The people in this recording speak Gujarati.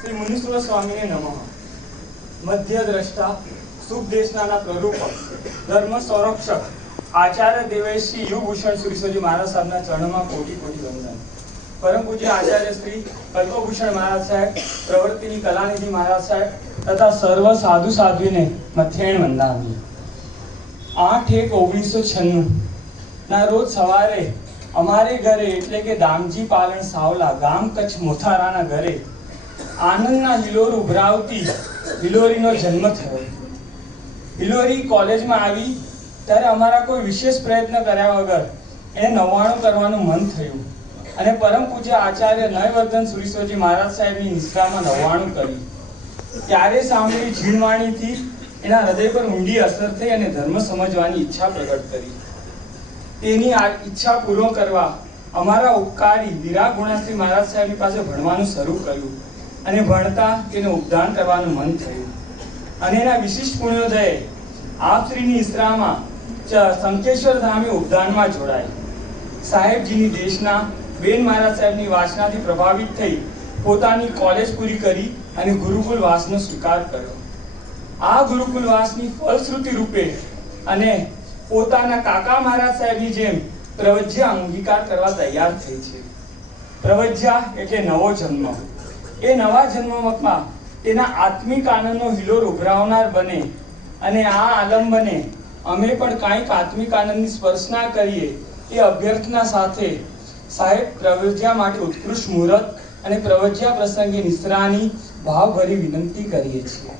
શ્રી મુનીશ્વર સ્વામીને નમઃ. મધ્ય દ્રષ્ટા, સુખદેશના પ્રરૂપક, ધર્મ સંરક્ષક આચાર્ય દેવેશી યુગભૂષણ સુરીશ્વરજી મહારાજ સાહેબના ચરણમાં કોટી કોટી વંદન. પરમ પૂજ્ય આચાર્ય શ્રી કલ્પભૂષણ મહારાજ સાહેબ, પ્રવૃત્તિની કલાનિધિ મહારાજ સાહેબ તથા સર્વ સાધુ સાધ્વીને મથેણ વંદામી. 8/1/1996 ના રોજ સવારે અમારે ઘરે એટલે કે દામજી પાલણ સાવલા ગામ કચ્છ મોથારાના ઘરે આનંદના હિલોર ઉભરાવતી હિલોરીનો જન્મ થયો. હિલોરી કોલેજમાં આવી ત્યારે અમારા કોઈ વિશેષ પ્રયત્ન કર્યા વગર એને 99 કરવાનું મન થયું અને પરમ પૂજ્ય આચાર્ય નયવર્ધન સુરીશ્વરજી મહારાજ સાહેબની નિશ્રામાં 99 કરી. ત્યારે સાંભળી ઝીણવાણીથી એના હૃદય પર ઊંડી અસર થઈ અને ધર્મ સમજવાની ઈચ્છા પ્રગટ કરી. તેની આ ઈચ્છા પૂર્ણ કરવા અમારા ઉપકારી વિરા ગુણાશ્રી મહારાજ સાહેબની પાસે ભણવાનું શરૂ કર્યું અને ભણતા તેને ઉપદાન કરવાનું મન થયું અને એના વિશિષ્ટ પુણ્યોદયે આપશ્રીની ઈસરામાં સંકેશ્વર ધામે ઉપદાનમાં જોડાય. સાહેબજીની દેશના બેન મહારાજ સાહેબની વાસનાથી પ્રભાવિત થઈ પોતાની કોલેજ પૂરી કરી અને ગુરુકુલ વાસનો સ્વીકાર કર્યો. આ ગુરુકુલ વાસની ફલશ્રુતિ રૂપે અને પોતાના કાકા મહારાજ સાહેબની જેમ પ્રવજ્યા અંગીકાર કરવા તૈયાર થઈ છે. પ્રવજ્યા એટલે નવો જન્મ. એ નવા જન્મમાં તેના આત્મિક આનંદનો હિલોર ઉભરાવનાર બને અને આ આલંબને અમે પણ કાંઈક આત્મિક આનંદની સ્પર્શના કરીએ એ અભ્યર્થના સાથે સાહેબ પ્રવજ્યા માટે ઉત્કૃષ્ટ મુહૂર્ત અને પ્રવજ્યા પ્રસંગે નિશ્રાની ભાવભરી વિનંતી કરીએ છીએ.